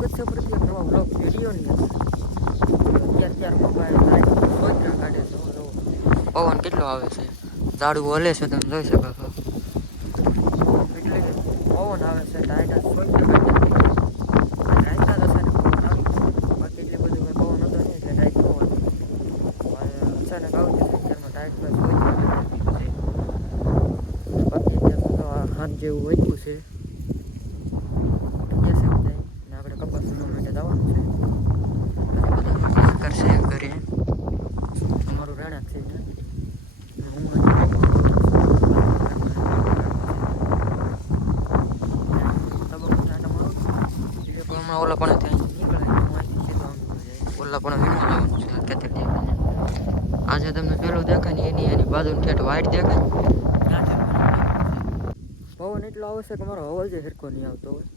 સ્વાગત છે ફરીથી એક નવા વ્લોગ વિડીયોની અંદર. અત્યારે મોબાઈલ સોચરા કાઢે છે. પવન કેટલો આવે છે, ઝાડવું હલે છે, તમે જોઈ શકો છો. એટલે પવન આવે છે, ટાઈટા સોચરા કાઢે રાઈતા હશે ને પવન આવે. બાકી એટલે બધું કંઈ પવન હતો નહીં એટલે ટાઈટ પવન અચાનક આવતી અત્યારમાં ટાઈટ પર સોચરા કાઢે. બાકી અત્યારમાં તો આ હાથ જેવું વધ્યું છે. કરશે ઘરે અમારું રહેણાંક છે હમણાં ઓલા પણ નીકળે ઓલા પણ વીણવા જવાનું છે ખેતર દેખાય. આજે તમને પેલું દેખાય ને એની બાજુ ઠેઠ વાઇટ દેખાય. પવન એટલો આવશે કે મારો અવાજ સરખો નહીં આવતો હોય.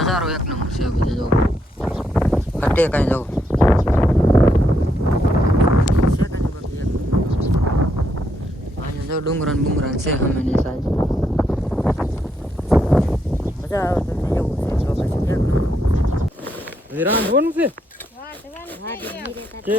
નજારો એક નંબર છે. બીજે જો હટે કાંઈ જવું ડુંગરા બુંગરા છે હમેની સાઈડ. મજા આવે તમને એવું છે લોકેશન. વિરાન જોવાનું છે કે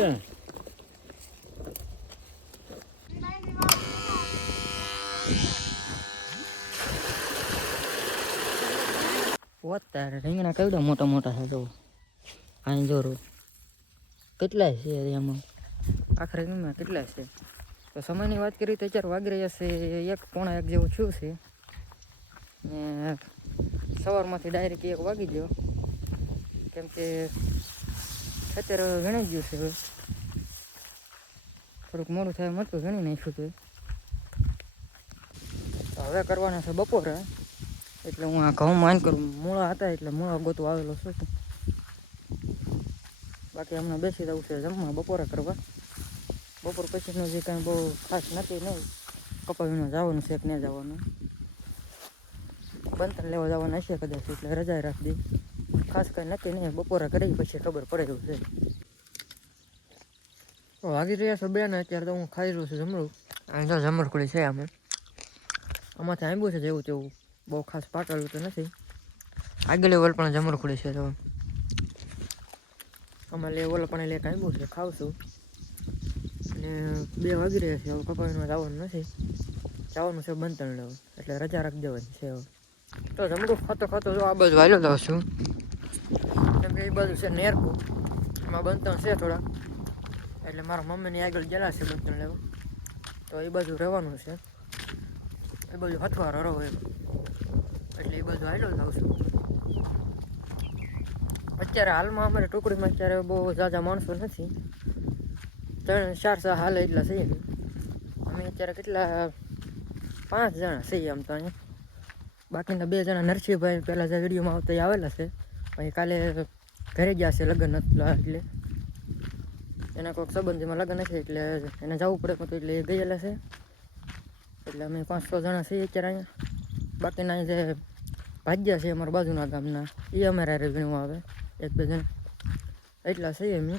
અત્યારે રીંગણા કેવડા મોટા મોટા છે. જો અહીં જોરું કેટલાય છે એમાં આખરે રીંગણા કેટલાય છે. તો સમયની વાત કરી તો 4 વાગી રહ્યા છે. 1:15 જેવું થયું છે ને સવારમાંથી ડાયરેક્ટ 1 વાગી ગયો. કેમ કે અત્યારે ગણાઈ ગયું છે. હવે થોડુંક મોડું થાય મતું ગણી નાખ્યું હતું. તો હવે કરવાના છે બપોરે. એટલે હું આ ઘઉં માન કરું. મૂળા હતા એટલે મૂળા ગોતું આવેલો છું. બાકી હમણાં બેસી જવું છે જમવા બપોરે કરવા. બપોર પછીનું જે કાંઈ બહુ ખાસ નથી નહીં. કપાવીને જવાનું છે કે નહીં જવાનું, બંતન લેવા જવાના હશે કદાચ એટલે રજા રાખી દઈ. ખાસ કાંઈ નક્કી નહીં. બપોરે કરી પછી ખબર પડે એવું છે. વાગી રહ્યા છે 2 ને અત્યારે તો હું ખાઈ રહ્યું છું જમરૂ. અહીં તો જમરખોળી છે અમે આમાંથી આંબ્યું છે જેવું તેવું. બહુ ખાસ પાકેલું તો નથી. આગળ ઓલ પણ જમરખોળી છે. તો અમારે ઓલ પણ લેક આંબ્યું છે ખાવશું. અને 2 વાગી રહ્યા છે. હવે કપાવીમાં જવાનું નથી. જવાનું છે બંતણ લેવું એટલે રજા રાખી દેવાની છે. હવે તો જમરૂ ખાતો ખાતો જો આ બાજુ વાયલો જાઉં છું. કેમ કે એ બાજુ છે નેરકું, એમાં બંતણ છે થોડા. એટલે મારા મમ્મીની આગળ ગયેલા છે બંતણ લેવા. તો એ બાજુ રહેવાનું છે. એ બાજુ હથવારો રહો એટલે એ બાજુ વાયલો જાઉં છું. અત્યારે હાલમાં અમારે ટુકડીમાં અત્યારે બહુ ઝાઝા માણસો નથી. 3-4 હાલે એટલા છીએ. અમે અત્યારે કેટલા 5 જણા છીએ આમ તો અહીંયા. બાકીના 2 જણા નરસિંહભાઈ પહેલાં જે વિડીયોમાં આવતા એ આવેલા છે. પછી કાલે ઘરે ગયા છે લગ્ન હતા એટલે એના કોઈક સંબંધીમાં લગ્ન છે એટલે એને જવું પડે તો એટલે એ ગયેલા છે. એટલે અમે 5-6 જણા છીએ અત્યારે અહીંયા. બાકીના જે ભાગ્યા છે અમારા બાજુના ગામના એ અમારા વીણવા આવે 1-2 જણા એટલા છીએ અમે.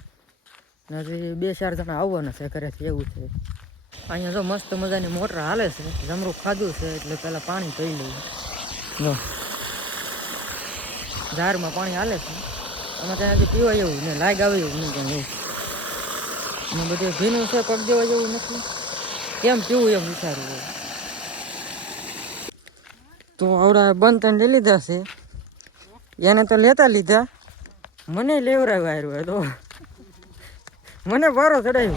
હજી 2-4 જણા આવવાના છે ઘરેથી એવું છે. અહીંયા જો મસ્ત મજાની મોટર હાલે છે. જમરૂ ખાધું છે એટલે પહેલાં પાણી પી લઈએ. જો ઝારમાં પાણી હાલે છે. આમાં ત્યાંથી પીવા જેવું ને લાગ આવે એવું નહીં ત્યાં એવું. અને બધું ભીનું છે, પગ દેવા જેવું નથી. કેમ પીવું એમ વિચારવું. તો આવડા બંધ લઈ લીધા છે. એને તો લેતા લીધા, મને લેવરાવ્યા આવ્યો તો મને વારો ચડાવ્યો.